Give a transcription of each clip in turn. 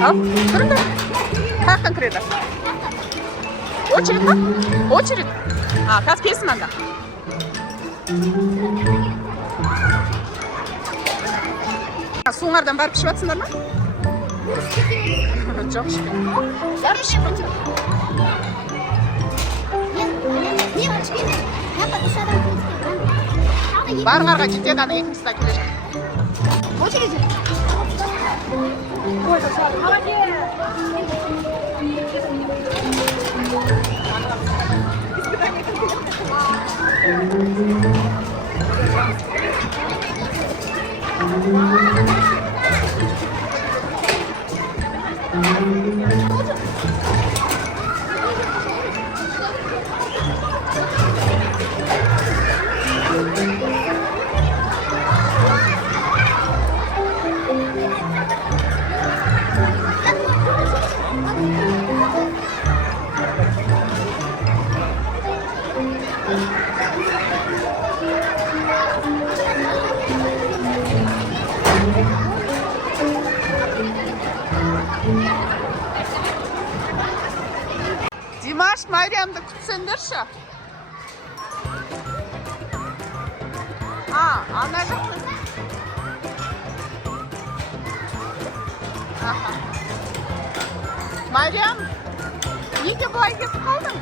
Al. Kırın. Kalkın kırın. Очередь mi? Очередь. Қазір келсін анда. Суыңардан барып ішіп жатсыңдар ма? Жоқ ішпейді. Барып ішіп жатыр. Барыңарға жетеді, ана екіншісі келе жатыр. Очередь. Димаш, Мариямды күтсеңдерші. Ана жақта. Мариям, неге бұлай кетіп қалдың?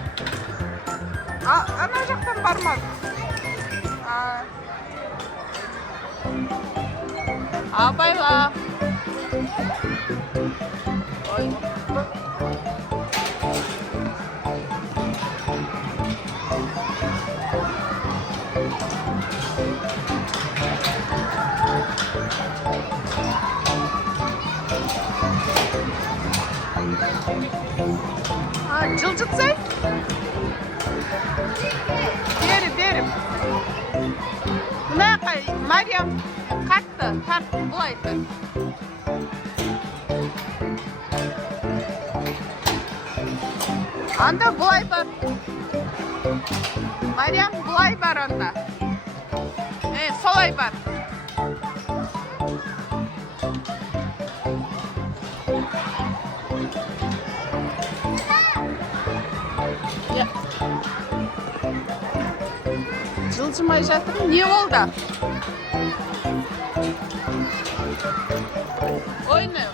Ана жақтан бармадың. Абайла. Ой. Жылжытсай? Бері. Мына Мариям қатты, бұлай тұр. Анда бұлай бар. Мариям бұлай бар анда. Солай бар. Жылжымай жатыр. Не болды? Ойны.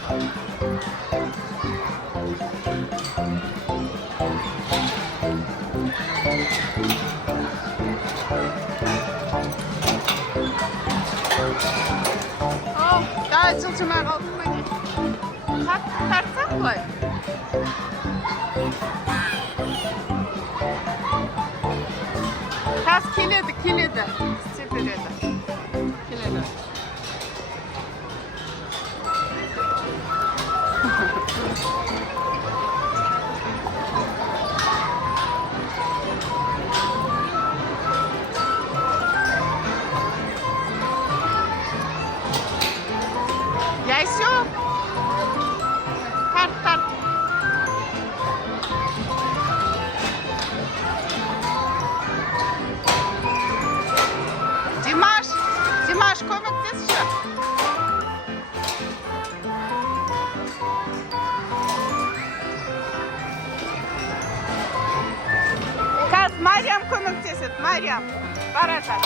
Да, жылжымай қалдың ба не? Тартсақ бұлай? Қазір келеді. Істеп береді. Келеді. Яйсё? Тарт. Димаш, көмектесші. Қазір Мариям көмектеседі. Мариям, бара жат.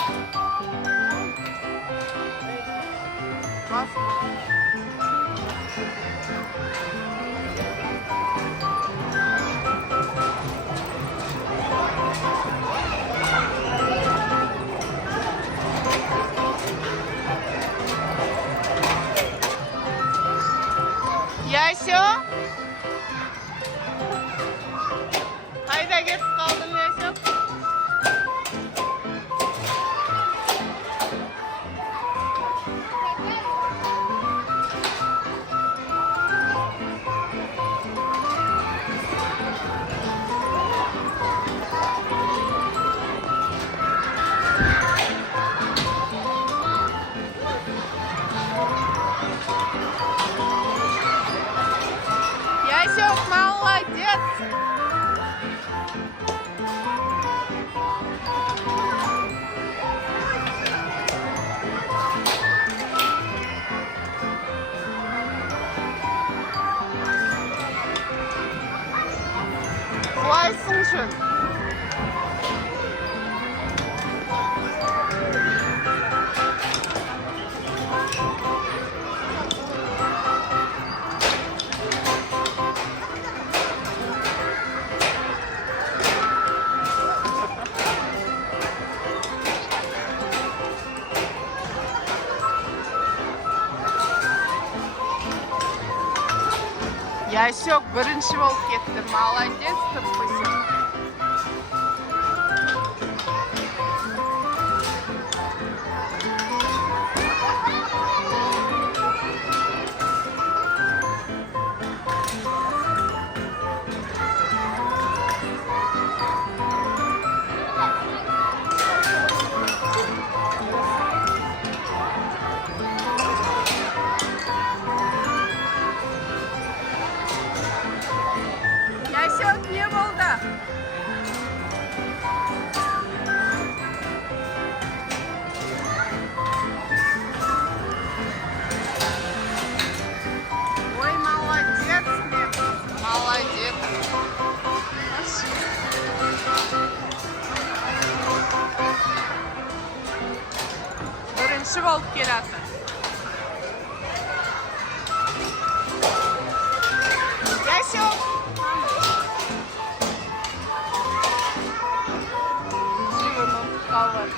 Яйсё? Қайда кетіп қалдың, Яйсё? Ясёк, молодец! 좋아했어, 준. Ясек бірінші болып кетті. Молодец, тырпысың. Ясек не болды? Ой, молодец, мен. Молодец. Бірінші болып келеді. Ясек. Kalvar.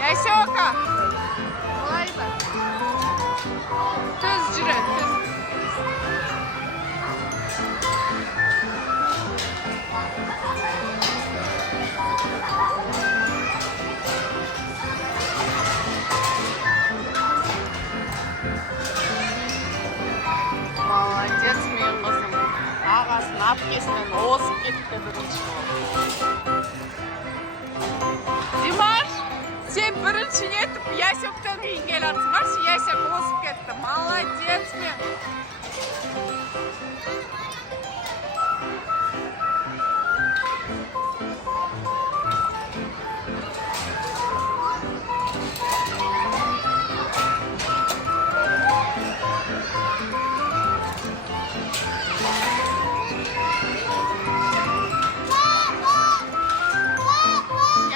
Ясёка. Olay mı? Düz cüret, düz. Молодец, мен қызым. Ағасын әпкесінен озып кетті бірінші болып. Димаш, сен бірінші етіп Ясектен кейін келатсың. Қаршы, Ясек озып кетті. Молодец, мен.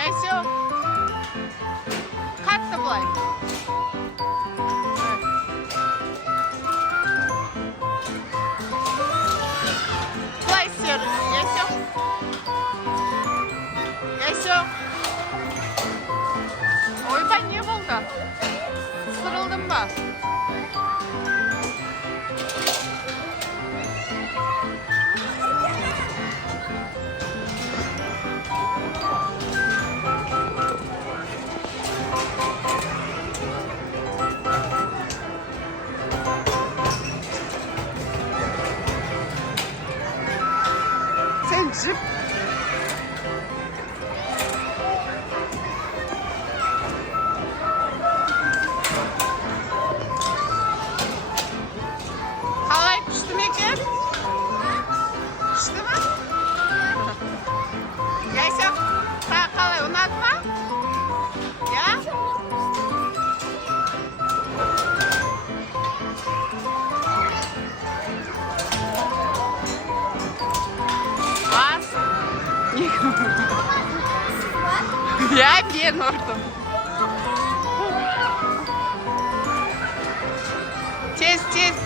Ясек, қатты былай. Былай істеріз, Ясек. Ясек. Ойбай, не болды? Сырылдың ба? Sen jip. Қалай, күшті ме екен? Күшті ме? Ясек, қалай, ұнады ма? Я? Бас? Я мен ұрдым. Тез, тез.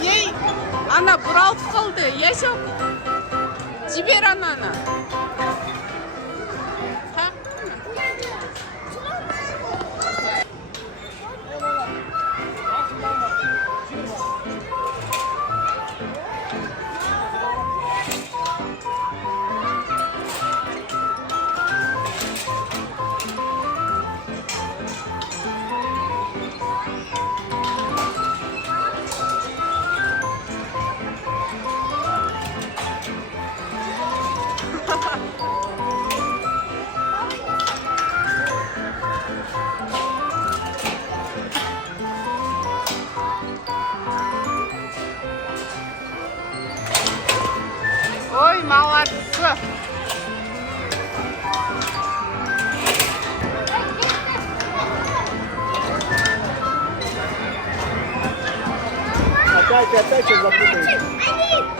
Ей, ана бұралып қалды. Ясек, жібер ананы. опять сейчас запутаетесь. Они